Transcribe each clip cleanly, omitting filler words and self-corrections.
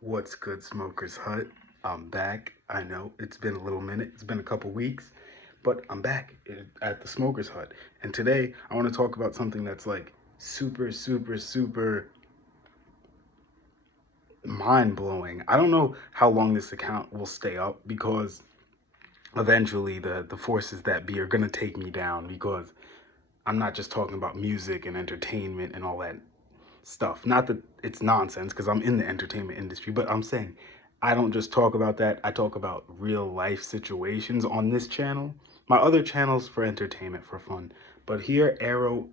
What's good, Smokers Hut? I'm back. I know it's been a little minute, it's been a couple weeks, but I'm back at the Smokers Hut. And today I want to talk about something that's like super mind blowing. I don't know how long this account will stay up because eventually the forces that be are going to take me down because I'm not just talking about music and entertainment and all that stuff. Not that it's nonsense because I'm in the entertainment industry, but I'm saying I don't just talk about that. I talk about real life situations on this channel. My other channels for entertainment, for fun. But here, Arrow,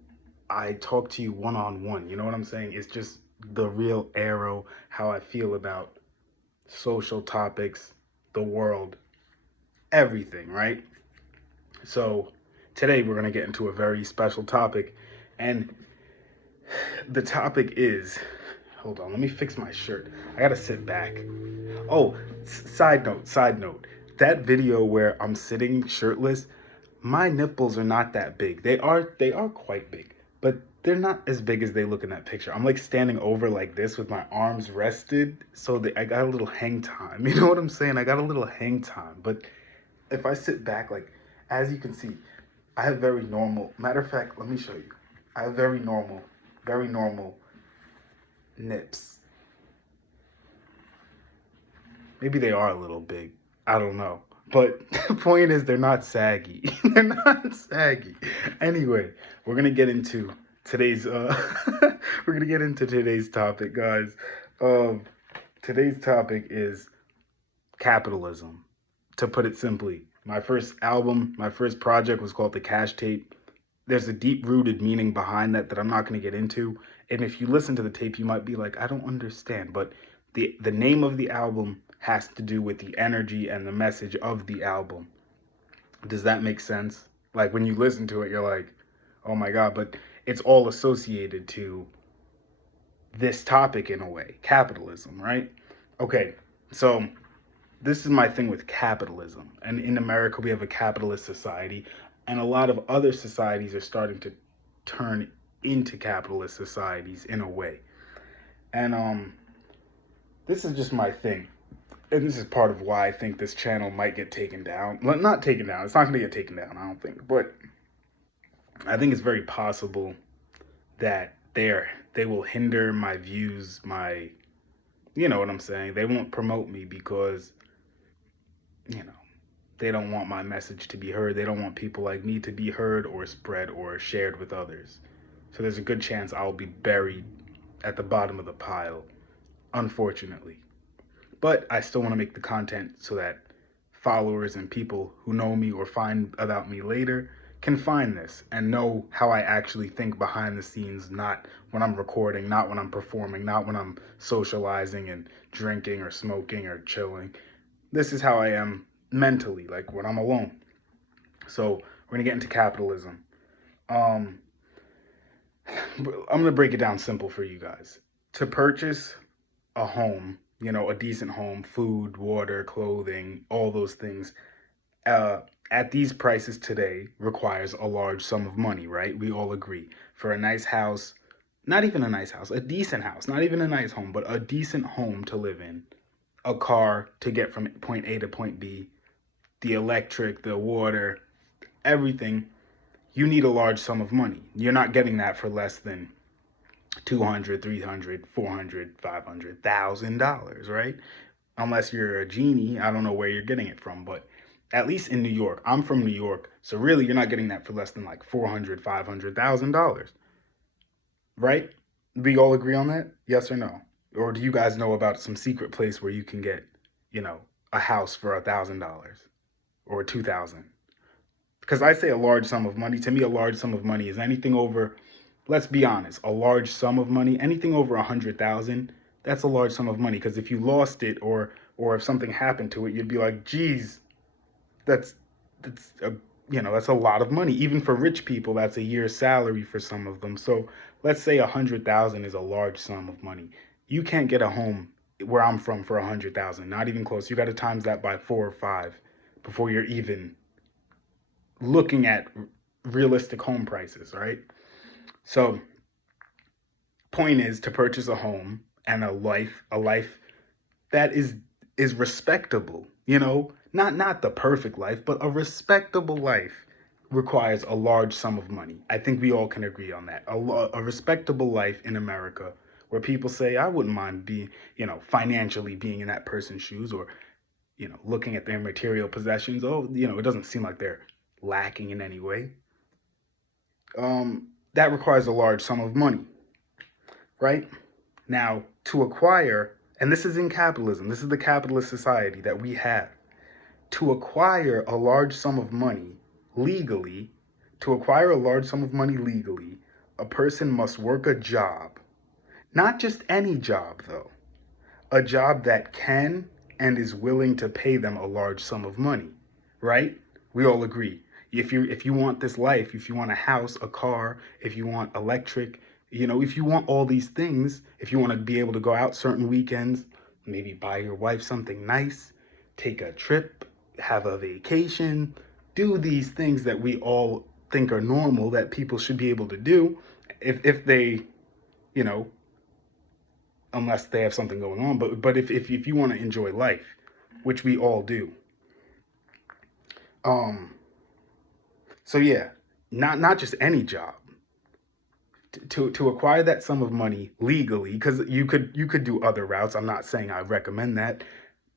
I talk to you one on one. You know what I'm saying? It's just the real Arrow, how I feel about social topics, the world, everything, right? So today we're going to get into a very special topic. And the topic is, hold on, let me fix my shirt. I gotta sit back. Oh, side note. That video where I'm sitting shirtless, my nipples are not that big. They are quite big, but they're not as big as they look in that picture. I'm like standing over like this with my arms rested, so that I got a little hang time. You know what I'm saying? I got a little hang time. But if I sit back, like as you can see, I have very normal. Matter of fact, let me show you. I have very normal nips. Maybe they are a little big. I don't know. But the point is, they're not saggy. They're not saggy. Anyway, we're gonna get into today's. We're gonna get into today's topic, guys. Um, Today's topic is capitalism. To put it simply, my first album, my first project was called The Cash Tape. There's a deep rooted meaning behind that I'm not going to get into. And if you listen to the tape, you might be like, I don't understand. But the name of the album has to do with the energy and the message of the album. Does that make sense? Like when you listen to it, you're like, oh my God, but it's all associated to this topic in a way, capitalism, right? Okay, so this is my thing with capitalism. And in America, we have a capitalist society, and a lot of other societies are starting to turn into capitalist societies in a way. And this is just my thing. And this is part of why I think this channel might get taken down. Well, not taken down. It's not going to get taken down, I don't think. But I think it's very possible that they will hinder my views, my, you know what I'm saying? They won't promote me because, you know, they don't want my message to be heard. They don't want people like me to be heard or spread or shared with others. So there's a good chance I'll be buried at the bottom of the pile, unfortunately. But I still want to make the content so that followers and people who know me or find about me later can find this and know how I actually think behind the scenes, not when I'm recording, not when I'm performing, not when I'm socializing and drinking or smoking or chilling. This is how I am mentally, like when I'm alone. So we're gonna get into capitalism. Um, I'm gonna break it down simple for you guys. To purchase a home, you know, a decent home, food, water, clothing, all those things, uh, at these prices today requires a large sum of money, right? We all agree. For a nice house, not even a nice house, a decent house, not even a nice home, but a decent home to live in, a car to get from point A to point B, the electric, the water, everything, you need a large sum of money. You're not getting that for less than 200, 300, 400, 500,000 dollars, right? Unless you're a genie, I don't know where you're getting it from, but at least in New York, I'm from New York, so really you're not getting that for less than like 400, 500,000 dollars, right? We all agree on that? Yes or no? Or do you guys know about some secret place where you can get, you know, a house for $1,000 or 2,000? Because I say a large sum of money. To me, a large sum of money is anything over, let's be honest, a large sum of money, anything over 100,000, that's a large sum of money. Because if you lost it or if something happened to it, you'd be like, geez, that's that's a that's a lot of money. Even for rich people, that's a year's salary for some of them. So let's say 100,000 is a large sum of money. You can't get a home where I'm from for 100,000, not even close. You got to times that by 4 or 5 before you're even looking at realistic home prices, right? So, point is to purchase a home and a life that is respectable, not the perfect life, but a respectable life requires a large sum of money. I think we all can agree on that. A respectable life in America where people say, I wouldn't mind being, financially being in that person's shoes, or looking at their material possessions. Oh, it doesn't seem like they're lacking in any way. That requires a large sum of money, right? Now, to acquire, and this is in capitalism, this is the capitalist society that we have. To acquire a large sum of money legally, to acquire a large sum of money legally, a person must work a job. Not just any job, though. A job that can and is willing to pay them a large sum of money, right? We all agree. If you want this life, if you want a house, a car, if you want electric, if you want all these things, if you want to be able to go out certain weekends, maybe buy your wife something nice, take a trip, have a vacation, do these things that we all think are normal that people should be able to do, if they, you know, unless they have something going on. But if you want to enjoy life, which we all do. Um, so yeah, not just any job. To acquire that sum of money legally, because you could do other routes. I'm not saying I recommend that,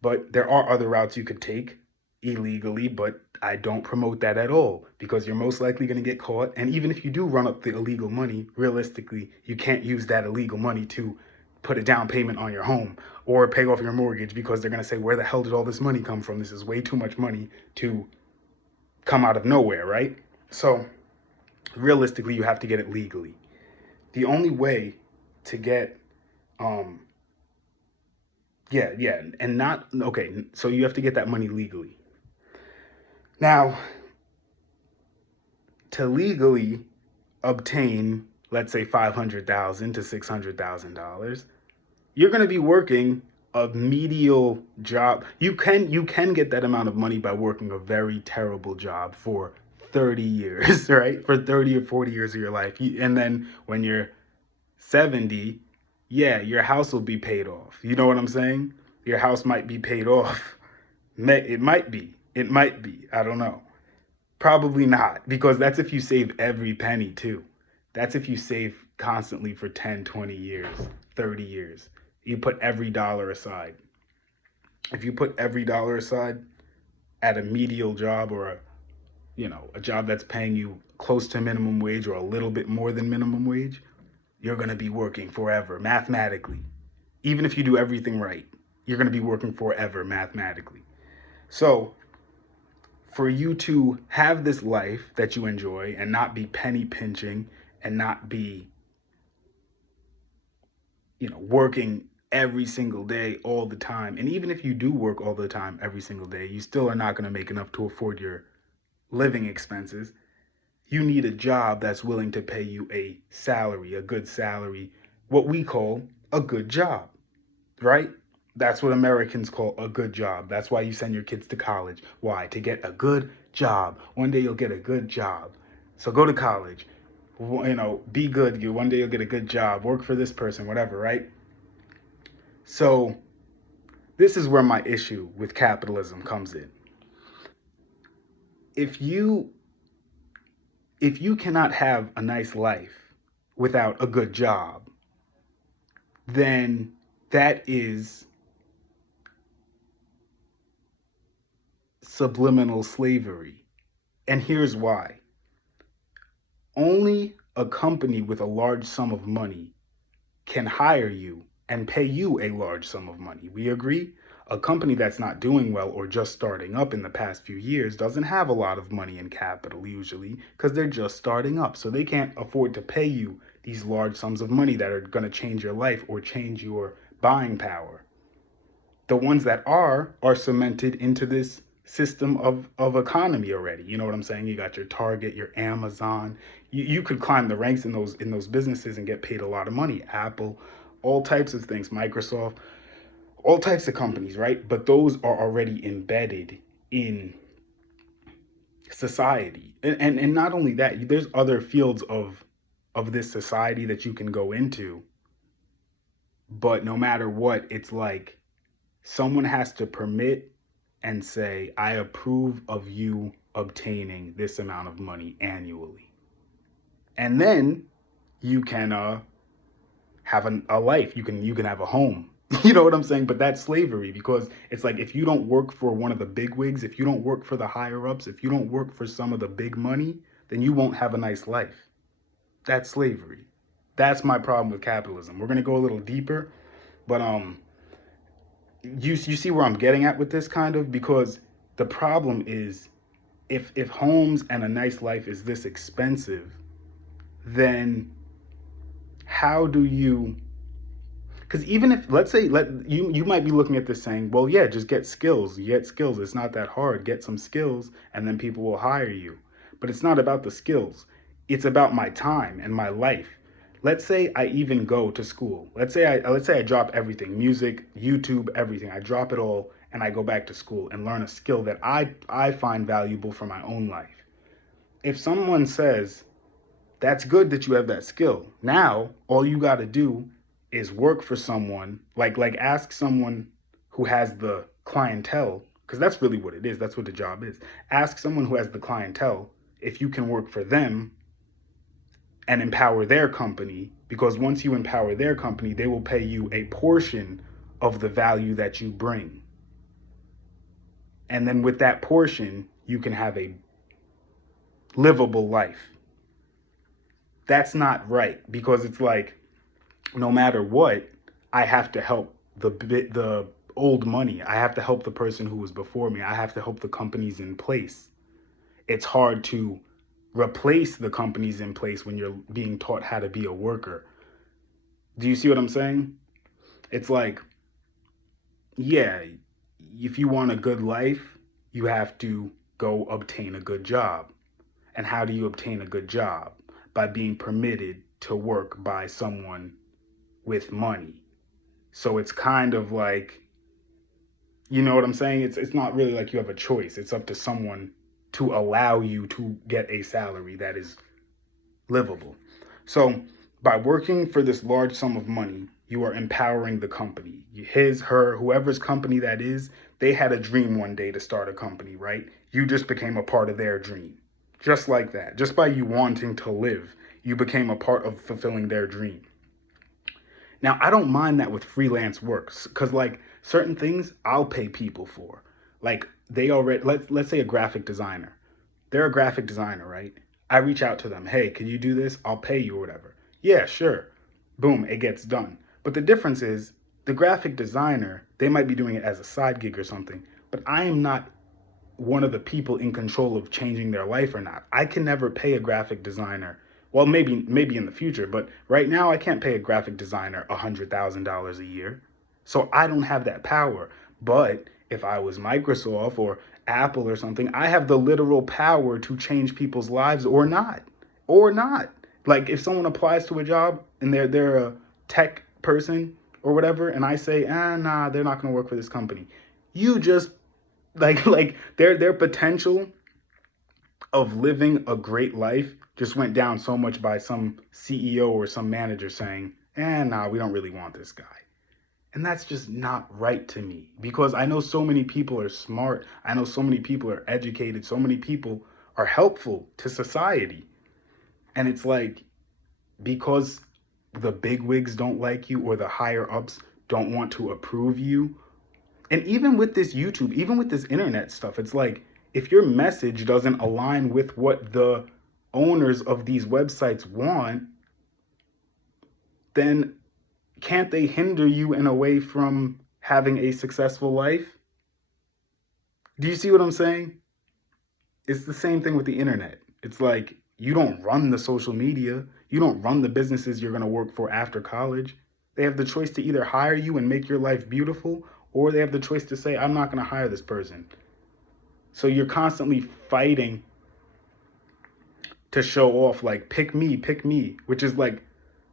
but there are other routes you could take illegally, but I don't promote that at all, because you're most likely going to get caught. And even if you do run up the illegal money, realistically, you can't use that illegal money to put a down payment on your home or pay off your mortgage, because they're going to say, where the hell did all this money come from? This is way too much money to come out of nowhere, right? So realistically, you have to get it legally. The only way to get um yeah, and not okay, so you have to get that money legally. Now, to legally obtain, let's say, 500,000 to $600,000, you're going to be working a medial job. You can get that amount of money by working a very terrible job for 30 years, right? For 30 or 40 years of your life. And then when you're 70, yeah, your house will be paid off. You know what I'm saying? Your house might be paid off. It might be. It might be. I don't know. Probably not, because that's if you save every penny too. That's if you save constantly for 10, 20 years, 30 years. You put every dollar aside. If you put every dollar aside at a medial job, or a job that's paying you close to minimum wage or a little bit more than minimum wage, you're going to be working forever mathematically. Even if you do everything right, you're going to be working forever mathematically. So, for you to have this life that you enjoy and not be penny pinching and not be, working every single day all the time. And even if you do work all the time every single day, you still are not going to make enough to afford your living expenses. You need a job that's willing to pay you a salary, a good salary, what we call a good job, right? That's what Americans call a good job. That's why you send your kids to college. Why? To get a good job. One day you'll get a good job. So go to college. Be good. One day you'll get a good job. Work for this person, whatever, right? So this is where my issue with capitalism comes in. If you if you cannot have a nice life without a good job, then that is subliminal slavery. And here's why. Only a company with a large sum of money can hire you and pay you a large sum of money. We agree? A company that's not doing well or just starting up in the past few years doesn't have a lot of money in capital usually, because they're just starting up. So they can't afford to pay you these large sums of money that are going to change your life or change your buying power. The ones that are cemented into this system of economy already. You know what I'm saying? You got your Target, your Amazon. You could climb the ranks in those businesses and get paid a lot of money. Apple, all types of things, Microsoft, all types of companies, right? But those are already embedded in society. And not only that, there's other fields of this society that you can go into, but no matter what, it's like someone has to permit and say, I approve of you obtaining this amount of money annually. And then you can have a life. You can have a home. You know what I'm saying? But that's slavery, because it's like, if you don't work for one of the big wigs, if you don't work for the higher ups, if you don't work for some of the big money, then you won't have a nice life. That's slavery. That's my problem with capitalism. We're gonna go a little deeper, but you see where I'm getting at with this, kind of, because the problem is, if homes and a nice life is this expensive, then how do you, because even if, let's say, you might be looking at this saying, well, yeah, just get skills. You get skills, it's not that hard. Get some skills and then people will hire you. But it's not about the skills, it's about my time and my life. Let's say I even go to school. Let's say I drop everything, music, YouTube, everything. I drop it all and I go back to school and learn a skill that I find valuable for my own life. If someone says, that's good that you have that skill. Now, all you got to do is work for someone, like ask someone who has the clientele, because that's really what it is. That's what the job is. Ask someone who has the clientele if you can work for them and empower their company, because once you empower their company, they will pay you a portion of the value that you bring. And then with that portion, you can have a livable life. That's not right, because it's like, no matter what, I have to help the old money. I have to help the person who was before me. I have to help the companies in place. It's hard to replace the companies in place when you're being taught how to be a worker. Do you see what I'm saying? It's like, yeah, if you want a good life, you have to go obtain a good job. And how do you obtain a good job? By being permitted to work by someone with money. So it's kind of like, you know what I'm saying? It's not really like you have a choice. It's up to someone to allow you to get a salary that is livable. So by working for this large sum of money, you are empowering the company. His, her, whoever's company that is, they had a dream one day to start a company, right? You just became a part of their dream. Just like that. Just by you wanting to live, you became a part of fulfilling their dream. Now, I don't mind that with freelance works, because like certain things I'll pay people for. Like they already, let's say a graphic designer. They're a graphic designer, right? I reach out to them. Hey, can you do this? I'll pay you or whatever. Yeah, sure. Boom, it gets done. But the difference is, the graphic designer, they might be doing it as a side gig or something, but I am not one of the people in control of changing their life or not. I can never pay a graphic designer. Well, maybe in the future, but right now I can't pay a graphic designer $100,000 a year. So I don't have that power. But if I was Microsoft or Apple or something, I have the literal power to change people's lives or not. Or not. Like if someone applies to a job and they're a tech person or whatever, and I say, nah, they're not gonna work for this company. You just like their potential of living a great life just went down so much by some CEO or some manager saying, nah, we don't really want this guy. And that's just not right to me, because I know so many people are smart. I know so many people are educated. So many people are helpful to society. And it's like, because the bigwigs don't like you or the higher ups don't want to approve you. And even with this YouTube, even with this internet stuff, it's like, if your message doesn't align with what the owners of these websites want, then can't they hinder you in a way from having a successful life? Do you see what I'm saying? It's the same thing with the internet. It's like, you don't run the social media. You don't run the businesses you're going to work for after college. They have the choice to either hire you and make your life beautiful, or they have the choice to say, I'm not going to hire this person. So you're constantly fighting to show off, like, pick me, which is like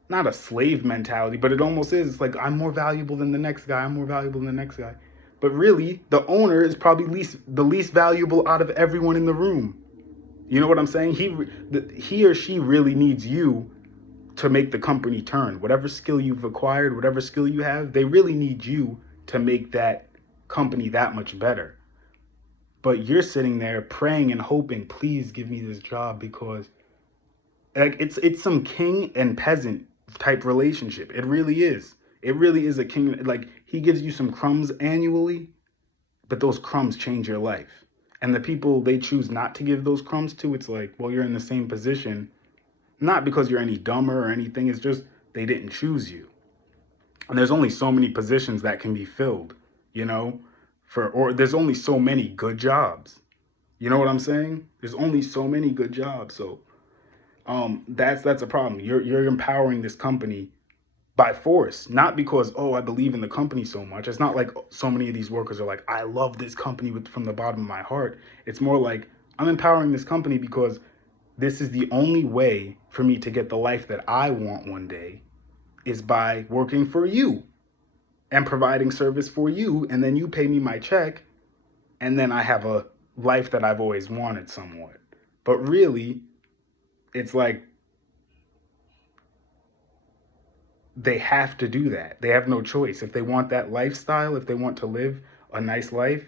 not a slave mentality, but it almost is. It's like, I'm more valuable than the next guy. I'm more valuable than the next guy. But really, the owner is probably the least valuable out of everyone in the room. You know what I'm saying? He or she really needs you to make the company turn. Whatever skill you've acquired, whatever skill you have, they really need you to make that company that much better. But you're sitting there praying and hoping, please give me this job, because like it's some king and peasant type relationship. It really is. It really is a king. Like, he gives you some crumbs annually, but those crumbs change your life. And the people they choose not to give those crumbs to, it's like, well, you're in the same position, not because you're any dumber or anything. It's just they didn't choose you. And there's only so many positions that can be filled, you know, or there's only so many good jobs. You know what I'm saying? There's only so many good jobs. So that's a problem. You're empowering this company by force, not because, oh, I believe in the company so much. It's not like so many of these workers are like, I love this company from the bottom of my heart. It's more like, I'm empowering this company because this is the only way for me to get the life that I want one day, is by working for you and providing service for you, and then you pay me my check, and then I have a life that I've always wanted somewhat. But really, it's like they have to do that. They have no choice. If they want that lifestyle, if they want to live a nice life,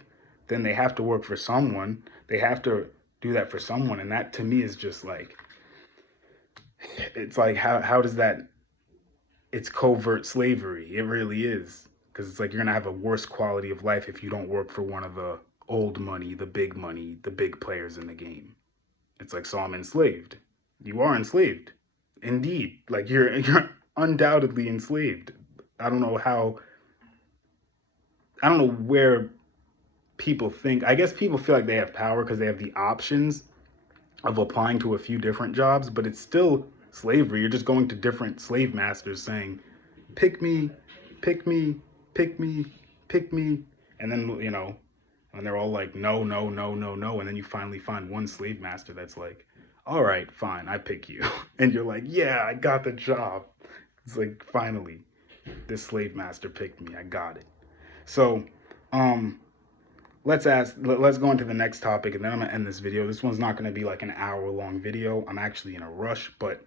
then they have to work for someone. They have to do that for someone. And that to me is just like, it's like, how does that, it's covert slavery. It really is. Because it's like, you're going to have a worse quality of life if you don't work for one of the old money, the big players in the game. It's like, so I'm enslaved. You are enslaved. Indeed. Like, you're undoubtedly enslaved. I don't know how, I don't know where people think. I guess people feel like they have power because they have the options of applying to a few different jobs, but it's still slavery. You're just going to different slave masters saying, pick me, pick me, pick me, pick me. And then, and they're all like, no, no, no, no, no. And then you finally find one slave master that's like, all right, fine, I pick you. And you're like, yeah, I got the job. It's like, finally, this slave master picked me. I got it. So, let's go into the next topic, and then I'm gonna end this video. This one's not gonna be like an hour-long video. I'm actually in a rush, but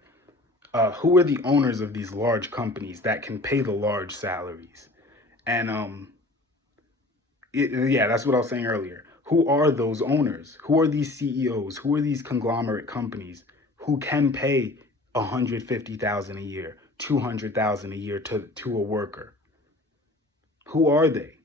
who are the owners of these large companies that can pay the large salaries? And yeah, that's what I was saying earlier. Who are those owners? Who are these CEOs? Who are these conglomerate companies who can pay 150,000 a year, 200,000 a year to a worker? Who are they?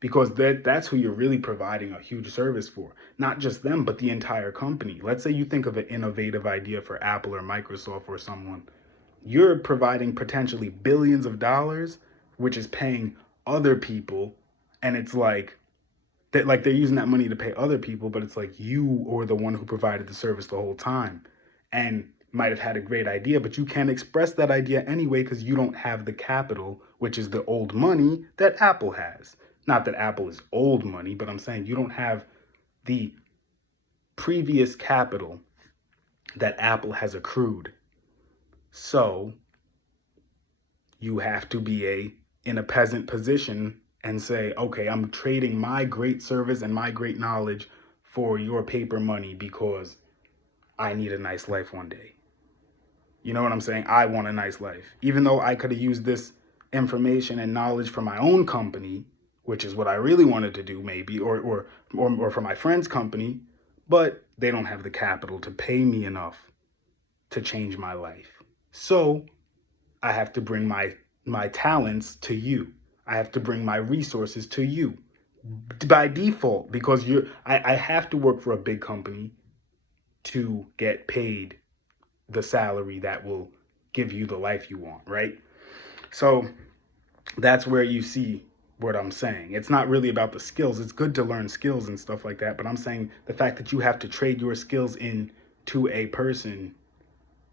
Because that's who you're really providing a huge service for. Not just them, but the entire company. Let's say you think of an innovative idea for Apple or Microsoft or someone. You're providing potentially billions of dollars, which is paying other people. And it's like that, like they're using that money to pay other people, but it's like you or the one who provided the service the whole time, and might have had a great idea, but you can't express that idea anyway because you don't have the capital, which is the old money that Apple has. Not that Apple is old money, but I'm saying you don't have the previous capital that Apple has accrued. So you have to be in a peasant position and say, okay, I'm trading my great service and my great knowledge for your paper money because I need a nice life one day. You know what I'm saying? I want a nice life. Even though I could have used this information and knowledge for my own company, which is what I really wanted to do maybe, or for my friend's company, but they don't have the capital to pay me enough to change my life. So I have to bring my talents to you. I have to bring my resources to you by default, because I have to work for a big company to get paid the salary that will give you the life you want, right? So that's where you see what I'm saying. It's not really about the skills. It's good to learn skills and stuff like that, but I'm saying the fact that you have to trade your skills in to a person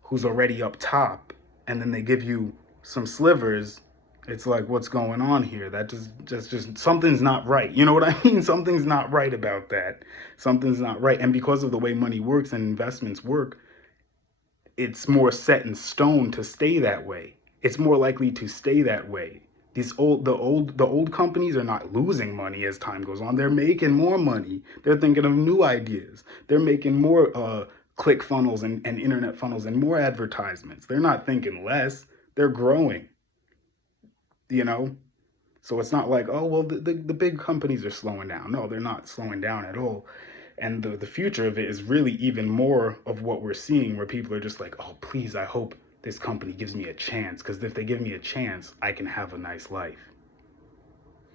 who's already up top, and then they give you some slivers. It's like, what's going on here? That just something's not right. You know what I mean? Something's not right about that. Something's not right. And because of the way money works and investments work, it's more set in stone to stay that way. It's more likely to stay that way. The old companies are not losing money as time goes on. They're making more money. They're thinking of new ideas. They're making more click funnels and internet funnels and more advertisements. They're not thinking less. They're growing. You know, So it's not like, oh, well, the big companies are slowing down. No, they're not slowing down at all. And the future of it is really even more of what we're seeing, where people are just like, oh, please, I hope this company gives me a chance. Because if they give me a chance, I can have a nice life.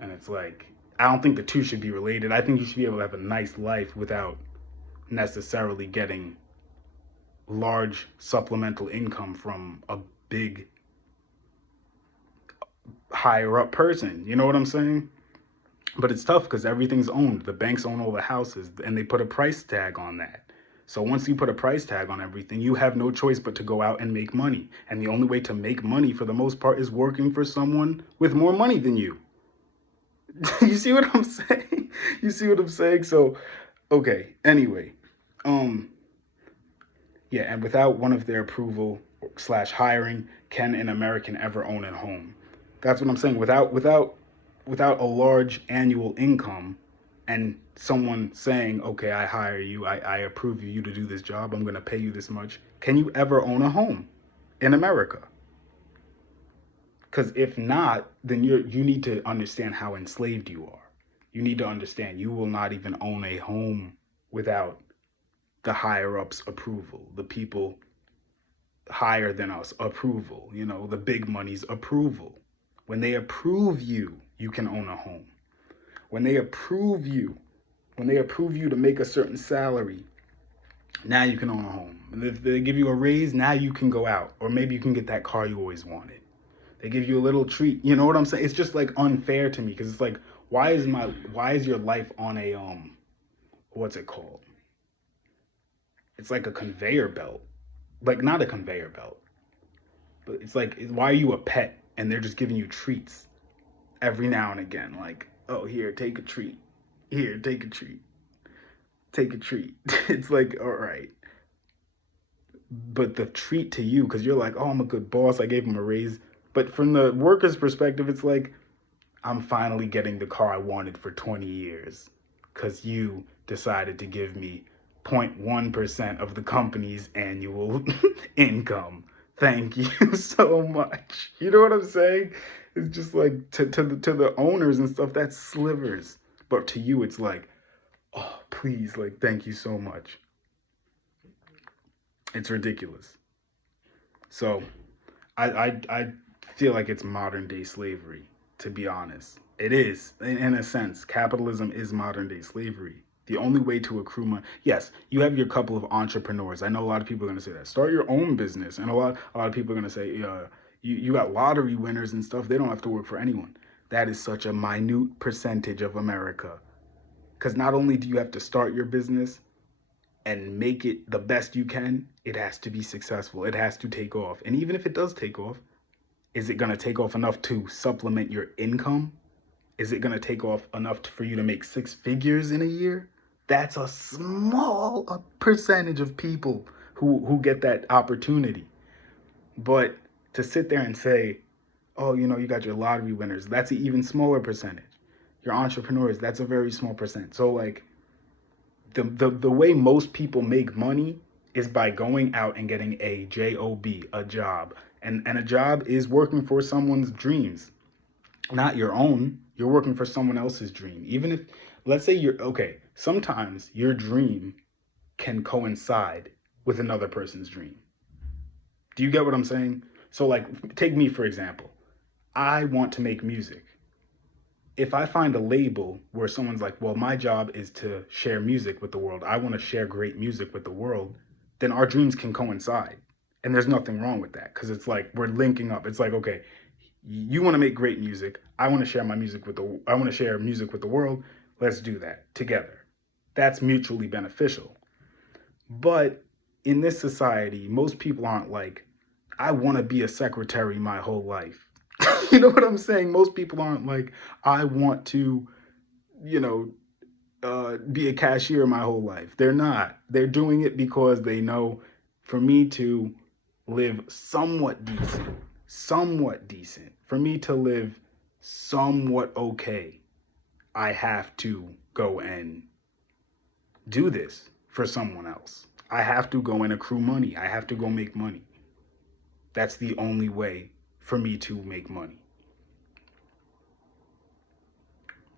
And it's like, I don't think the two should be related. I think you should be able to have a nice life without necessarily getting large supplemental income from a big higher up person. You know what I'm saying? But it's tough because everything's owned. The banks own all the houses and they put a price tag on that. So once you put a price tag on everything, you have no choice but to go out and make money. And the only way to make money for the most part is working for someone with more money than you. You see what I'm saying? You see what I'm saying? So, okay, anyway. Um yeah, and without one of their approval slash hiring, can an American ever own a home? That's what I'm saying. Without a large annual income and someone saying, okay, I hire you, I approve you to do this job, I'm going to pay you this much, can you ever own a home in America? Because if not, then you need to understand how enslaved you are. You need to understand you will not even own a home without the higher ups approval, the people higher than us approval, the big money's approval. When they approve you, you can own a home. When they approve you, when they approve you to make a certain salary, now you can own a home. And if they give you a raise, now you can go out. Or maybe you can get that car you always wanted. They give you a little treat. You know what I'm saying? It's just like unfair to me because it's like, why is your life on a what's it called? It's like a conveyor belt. Like not a conveyor belt, but it's like, why are you a pet and they're just giving you treats every now and again? Like, oh, here, take a treat. Here, take a treat. Take a treat. It's like, all right. But the treat to you, because you're like, oh, I'm a good boss, I gave him a raise. But from the worker's perspective, it's like, I'm finally getting the car I wanted for 20 years because you decided to give me 0.1% of the company's annual income. Thank you so much. You know what I'm saying? It's just like to the owners and stuff, that's slivers. But to you, it's like, oh, please, like, thank you so much. It's ridiculous. So I feel like it's modern day slavery, to be honest. It is, in a sense. Capitalism is modern day slavery. The only way to accrue money. Yes, you have your couple of entrepreneurs. I know a lot of people are going to say that. Start your own business. And a lot of people are going to say, you got lottery winners and stuff. They don't have to work for anyone. That is such a minute percentage of America. Because not only do you have to start your business and make it the best you can, it has to be successful. It has to take off. And even if it does take off, is it going to take off enough to supplement your income? Is it going to take off enough for you to make six figures in a year? That's a small percentage of people who get that opportunity. But to sit there and say, oh, you got your lottery winners, that's an even smaller percentage. Your entrepreneurs, that's a very small percent. So like the way most people make money is by going out and getting a job, a job. And a job is working for someone's dreams, not your own. You're working for someone else's dream. Even if, let's say you're, okay, sometimes your dream can coincide with another person's dream. Do you get what I'm saying? So, like, take me for example. I want to make music. If I find a label where someone's like, well, my job is to share music with the world, I want to share great music with the world, then our dreams can coincide. And there's nothing wrong with that because it's like we're linking up. It's like, okay, you want to make great music. I want to share I want to share music with the world. Let's do that together. That's mutually beneficial. But in this society, most people aren't like, I want to be a secretary my whole life. You know what I'm saying? Most people aren't like, I want to, you know, be a cashier my whole life. They're not. They're doing it because they know for me to live somewhat decent, for me to live somewhat okay, I have to go and do this for someone else. I have to go and accrue money. I have to go make money. That's the only way for me to make money.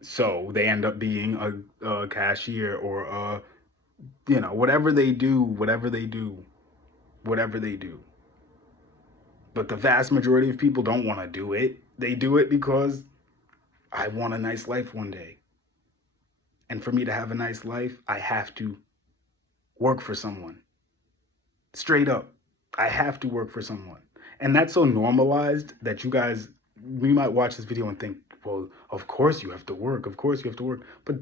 So they end up being a cashier or whatever they do, whatever they do, whatever they do. But the vast majority of people don't want to do it. They do it because I want a nice life one day. And for me to have a nice life, I have to work for someone. Straight up. I have to work for someone. And that's so normalized that we might watch this video and think, well, of course you have to work. Of course you have to work. But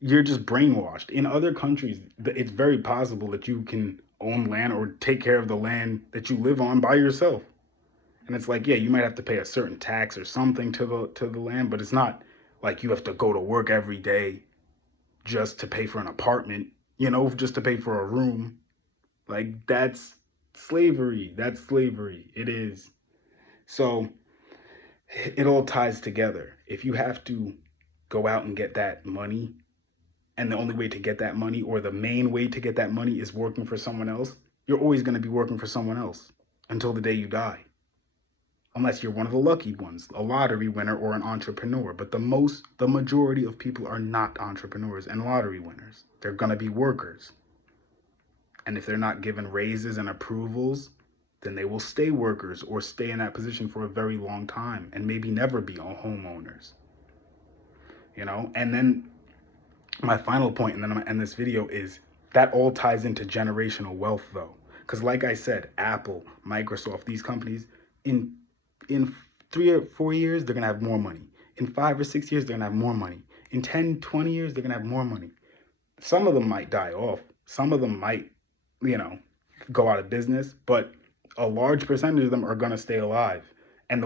you're just brainwashed. In other countries, it's very possible that you can own land or take care of the land that you live on by yourself. And it's like, yeah, you might have to pay a certain tax or something to the land, but it's not like you have to go to work every day just to pay for an apartment, just to pay for a room. Like that's slavery. That's slavery. It is. So it all ties together. If you have to go out and get that money, and the only way to get that money or the main way to get that money is working for someone else, you're always going to be working for someone else until the day you die. Unless you're one of the lucky ones, a lottery winner or an entrepreneur. But the majority of people are not entrepreneurs and lottery winners. They're going to be workers. And if they're not given raises and approvals, then they will stay workers or stay in that position for a very long time and maybe never be homeowners. And then my final point, and then I'm going to end this video, is that all ties into generational wealth, though. Because like I said, Apple, Microsoft, these companies, in 3 or 4 years, they're going to have more money. In 5 or 6 years, they're going to have more money. In 10, 20 years, they're going to have more money. Some of them might die off. Some of them might, go out of business. But a large percentage of them are going to stay alive. And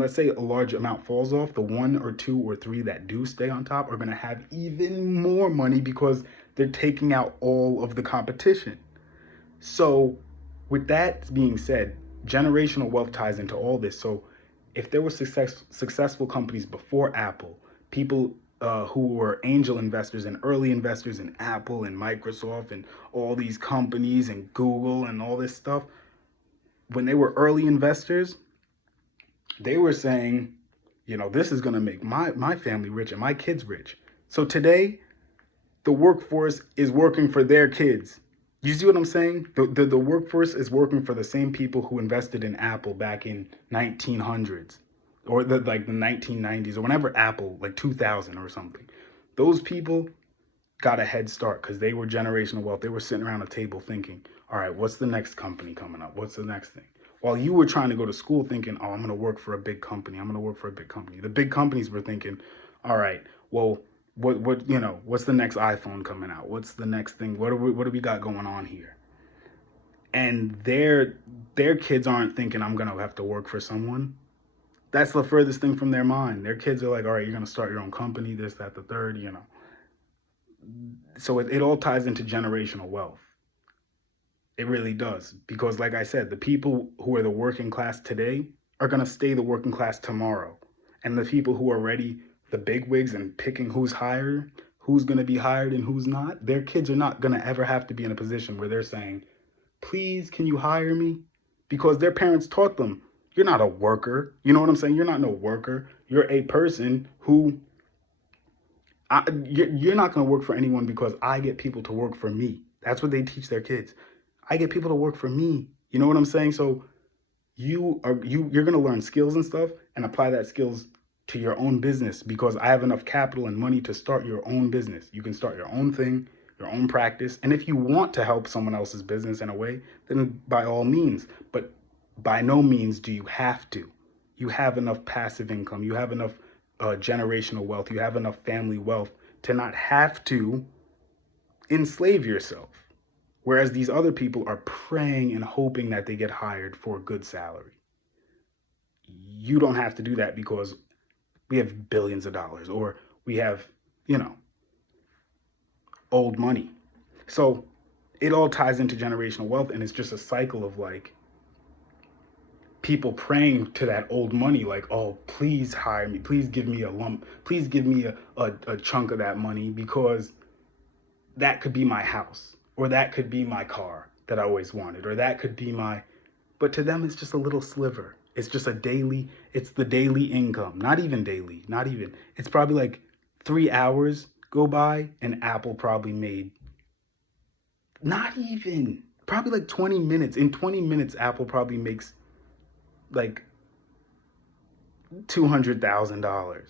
let's say a large amount falls off, the 1 or 2 or 3 that do stay on top are going to have even more money because they're taking out all of the competition. So with that being said, generational wealth ties into all this. So if there were successful companies before Apple, people who were angel investors and early investors in Apple and Microsoft and all these companies and Google and all this stuff, when they were early investors, they were saying, this is going to make my family rich and my kids rich. So today, the workforce is working for their kids. You see what I'm saying? The workforce is working for the same people who invested in Apple back in 1900s or the 1990s or whenever Apple, like 2000 or something. Those people got a head start because they were generational wealth. They were sitting around a table thinking, all right, what's the next company coming up? What's the next thing? While you were trying to go to school thinking, oh, I'm going to work for a big company. I'm going to work for a big company. The big companies were thinking, all right, well, what's the next iPhone coming out? What's the next thing? What do we got going on here? And their kids aren't thinking, I'm going to have to work for someone. That's the furthest thing from their mind. Their kids are like, all right, you're going to start your own company, this, that, the third, So it all ties into generational wealth. It really does. Because like I said, the people who are the working class today are going to stay the working class tomorrow. And the people who are already the bigwigs and picking who's hired, who's going to be hired and who's not, their kids are not going to ever have to be in a position where they're saying, please, can you hire me? Because their parents taught them, you're not a worker. You know what I'm saying? You're not no worker. You're a person who, you're not going to work for anyone because I get people to work for me. That's what they teach their kids. I get people to work for me. You know what I'm saying? So you're going to learn skills and stuff and apply that skills to your own business because I have enough capital and money to start your own business. You can start your own thing, your own practice. And if you want to help someone else's business in a way, then by all means. But by no means do you have to. You have enough passive income. You have enough generational wealth. You have enough family wealth to not have to enslave yourself. Whereas these other people are praying and hoping that they get hired for a good salary. You don't have to do that because we have billions of dollars or we have, old money. So it all ties into generational wealth, and it's just a cycle of people praying to that old money, like, oh, please hire me. Please give me a lump. Please give me a chunk of that money because that could be my house. Or that could be my car that I always wanted. Or that could be but to them, it's just a little sliver. It's just it's the daily income. Not even daily. It's probably like 3 hours go by and Apple probably made not even probably like 20 minutes. In 20 minutes, Apple probably makes like $200,000.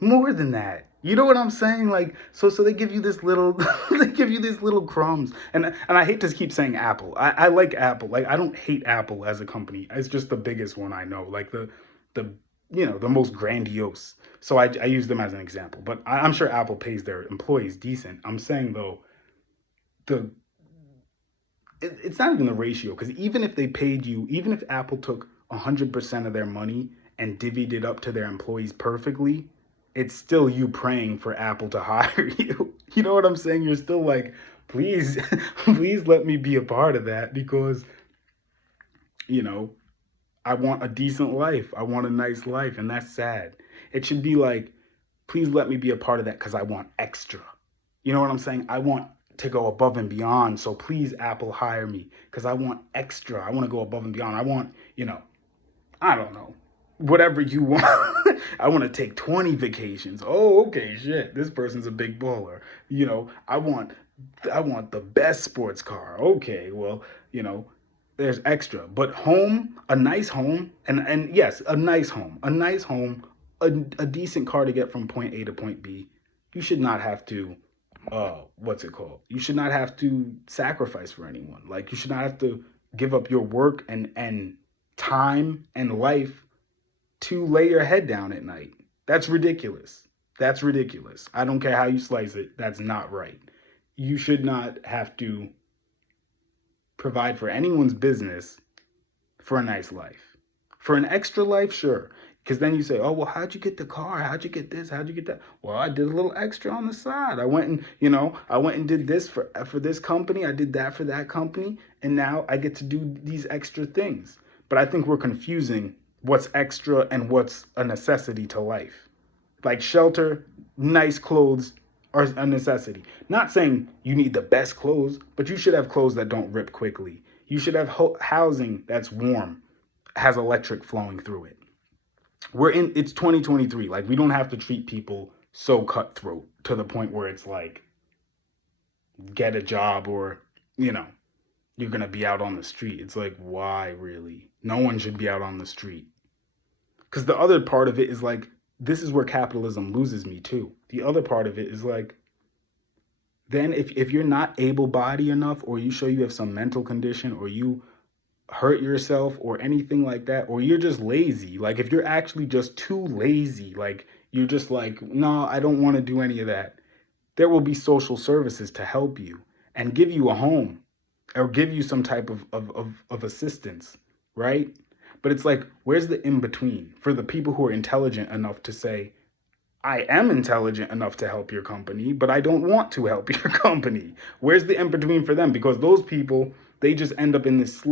More than that. You know what I'm saying? Like, so they give you this little they give you these little crumbs. And I hate to keep saying Apple. I like Apple. Like, I don't hate Apple as a company. It's just the biggest one I know. Like the the most grandiose. So I use them as an example. But I'm sure Apple pays their employees decent. I'm saying though, the it's not even the ratio, because even if they paid you, even if Apple took 100% of their money and divvied it up to their employees perfectly, it's still you praying for Apple to hire you. You know what I'm saying? You're still like, please, please let me be a part of that, because, you know, I want a decent life. I want a nice life, and that's sad. It should be like, please let me be a part of that because I want extra. You know what I'm saying? I want to go above and beyond. So please, Apple, hire me because I want extra. I want to go above and beyond. I want, I don't know, whatever you want. I want to take 20 vacations. Oh, okay, shit. This person's a big baller. I want the best sports car. Okay, well, there's extra. But home, a nice home, and yes, a nice home, a decent car to get from point A to point B. You should not have to what's it called? You should not have to sacrifice for anyone. Like, you should not have to give up your work and time and life to lay your head down at night. That's ridiculous. That's ridiculous. I don't care how you slice it. That's not right. You should not have to provide for anyone's business for a nice life. For an extra life, sure. Because then you say, oh, well, how'd you get the car? How'd you get this? How'd you get that? Well, I did a little extra on the side. I went and did this for this company. I did that for that company. And now I get to do these extra things. But I think we're confusing what's extra and what's a necessity to life. Like shelter, nice clothes are a necessity. Not saying you need the best clothes, but you should have clothes that don't rip quickly. You should have housing that's warm, has electric flowing through it. It's 2023. Like, we don't have to treat people so cutthroat to the point where it's like, get a job or, you know, you're going to be out on the street. It's like, why really? No one should be out on the street. Because the other part of it is like, this is where capitalism loses me too. The other part of it is like, then if you're not able-bodied enough, or you show you have some mental condition, or you hurt yourself or anything like that, or you're just lazy, like if you're actually just too lazy, like you're just like, no, I don't want to do any of that, there will be social services to help you and give you a home or give you some type of assistance, right? But it's like, where's the in between for the people who are intelligent enough to say, I am intelligent enough to help your company, but I don't want to help your company? Where's the in between for them? Because those people, they just end up in this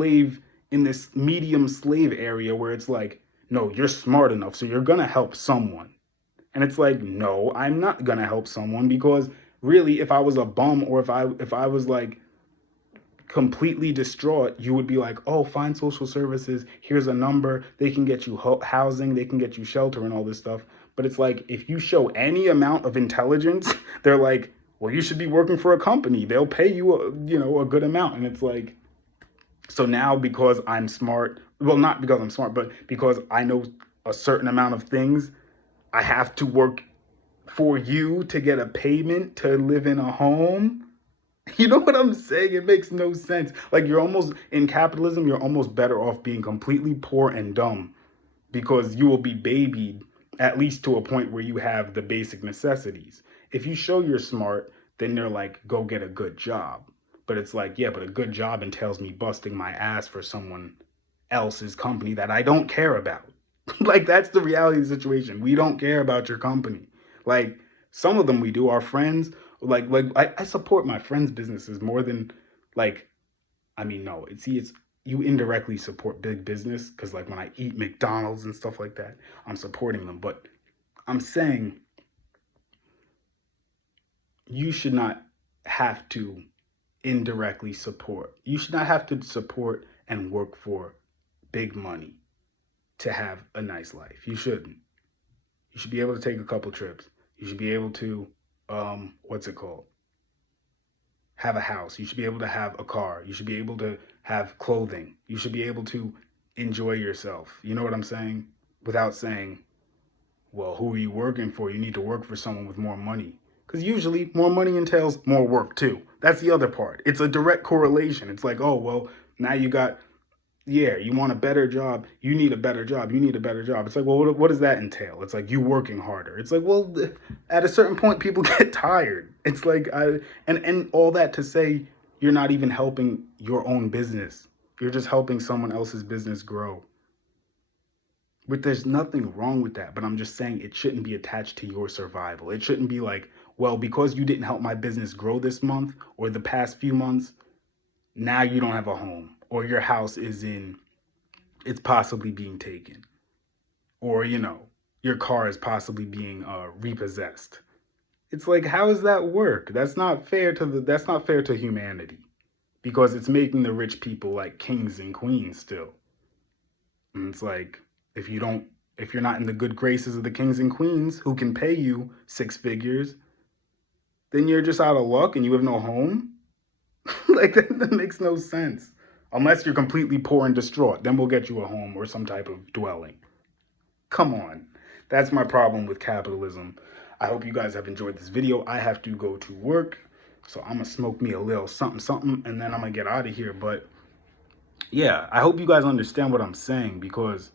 medium slave area where it's like, no, you're smart enough, so you're gonna help someone. And it's like, no, I'm not gonna help someone, because really, if I was a bum, or if I was like completely distraught, you would be like, oh, find social services. Here's a number. They can get you housing. They can get you shelter and all this stuff. But it's like, if you show any amount of intelligence, they're like, well, you should be working for a company. They'll pay you a good amount. And it's like, so now, because I'm smart, well, not because I'm smart, but because I know a certain amount of things, I have to work for you to get a payment to live in a home. You know what I'm saying? It makes no sense. Like, in capitalism, you're almost better off being completely poor and dumb, because you will be babied at least to a point where you have the basic necessities. If you show you're smart, then they're like, go get a good job. But it's like, yeah, but a good job entails me busting my ass for someone else's company that I don't care about. Like, that's the reality of the situation. We don't care about your company. Like, some of them we do. Our friends, I support my friends' businesses more than, like, I mean, no, it's you indirectly support big business, because like when I eat McDonald's and stuff like that, I'm supporting them. But I'm saying you should not have to indirectly support. You should not have to support and work for big money to have a nice life. You shouldn't. You should be able to take a couple trips. You should be able to, what's it called? Have a house. You should be able to have a car. You should be able to have clothing. You should be able to enjoy yourself. You know what I'm saying? Without saying, well, who are you working for? You need to work for someone with more money. Because usually more money entails more work too. That's the other part. It's a direct correlation. It's like, oh, well, now you got, yeah, you want a better job. You need a better job. You need a better job. It's like, well, what does that entail? It's like you working harder. It's like, well, at a certain point, people get tired. It's like, and all that to say, you're not even helping your own business. You're just helping someone else's business grow. But there's nothing wrong with that. But I'm just saying it shouldn't be attached to your survival. It shouldn't be like, well, because you didn't help my business grow this month or the past few months, now you don't have a home or your house is in, it's possibly being taken, or your car is possibly being repossessed. It's like, how does that work? That's not fair to humanity, because it's making the rich people like kings and queens still. And it's like, if you don't if you're not in the good graces of the kings and queens who can pay you six figures, then you're just out of luck and you have no home. Like that makes no sense. Unless you're completely poor and distraught, then we'll get you a home or some type of dwelling. Come on. That's my problem with capitalism. I hope you guys have enjoyed this video. I have to go to work, so I'm gonna smoke me a little something something and then I'm gonna get out of here. But yeah, I hope you guys understand what I'm saying, because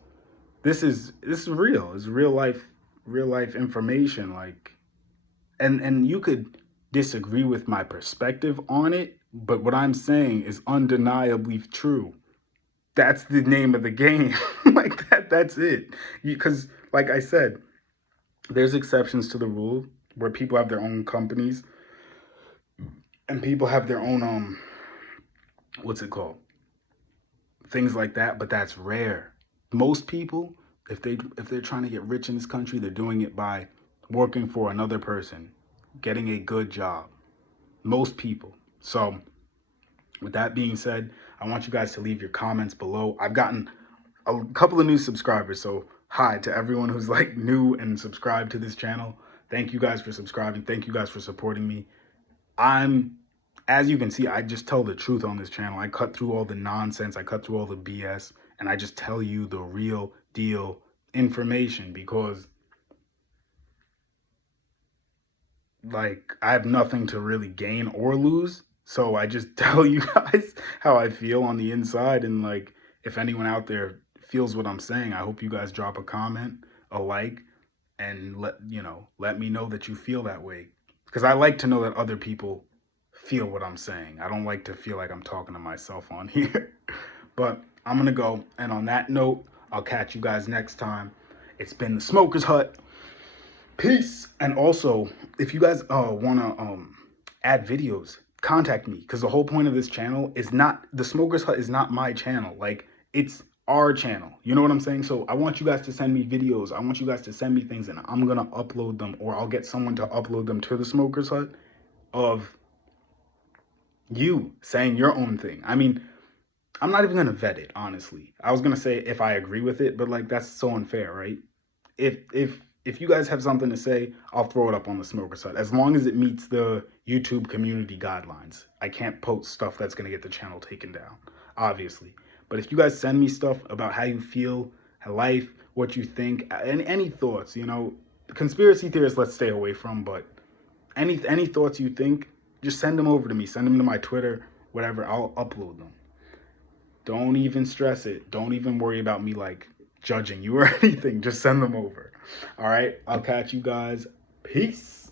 this is real. It's real life information. Like, and you could disagree with my perspective on it, but what I'm saying is undeniably true. That's the name of the game. Like that's it. Because like I said, there's exceptions to the rule where people have their own companies and people have their own what's it called? Things like that, but that's rare. Most people, if they're trying to get rich in this country, they're doing it by working for another person, getting a good job. Most people. So with that being said, I want you guys to leave your comments below. I've gotten a couple of new subscribers, so hi to everyone who's like new and subscribed to this channel. Thank you guys for subscribing. Thank you guys for supporting me. As you can see, I just tell the truth on this channel. I cut through all the nonsense. I cut through all the BS, and I just tell you the real deal information, because like I have nothing to really gain or lose. So I just tell you guys how I feel on the inside. And like, if anyone out there feels what I'm saying, I hope you guys drop a comment, a like, and let me know that you feel that way. Because I like to know that other people feel what I'm saying. I don't like to feel like I'm talking to myself on here. But I'm going to go. And on that note, I'll catch you guys next time. It's been the Smoker's Hut. Peace. And also, if you guys want to add videos, contact me, because the whole point of this channel is not, the Smoker's Hut is not my channel. Like, it's our channel. You know what I'm saying? So I want you guys to send me videos. I want you guys to send me things, and I'm going to upload them, or I'll get someone to upload them to the Smoker's Hut, of you saying your own thing. I mean, I'm not even going to vet it, honestly. I was going to say if I agree with it, but like, that's so unfair, right? If you guys have something to say, I'll throw it up on the Smoker's Hut, as long as it meets the YouTube community guidelines. I can't post stuff that's going to get the channel taken down, obviously. But if you guys send me stuff about how you feel, how life, what you think, and any thoughts, conspiracy theorists, let's stay away from, but any thoughts you think, just send them over to me. Send them to my Twitter, whatever. I'll upload them. Don't even stress it. Don't even worry about me like judging you or anything. Just send them over. All right. I'll catch you guys. Peace.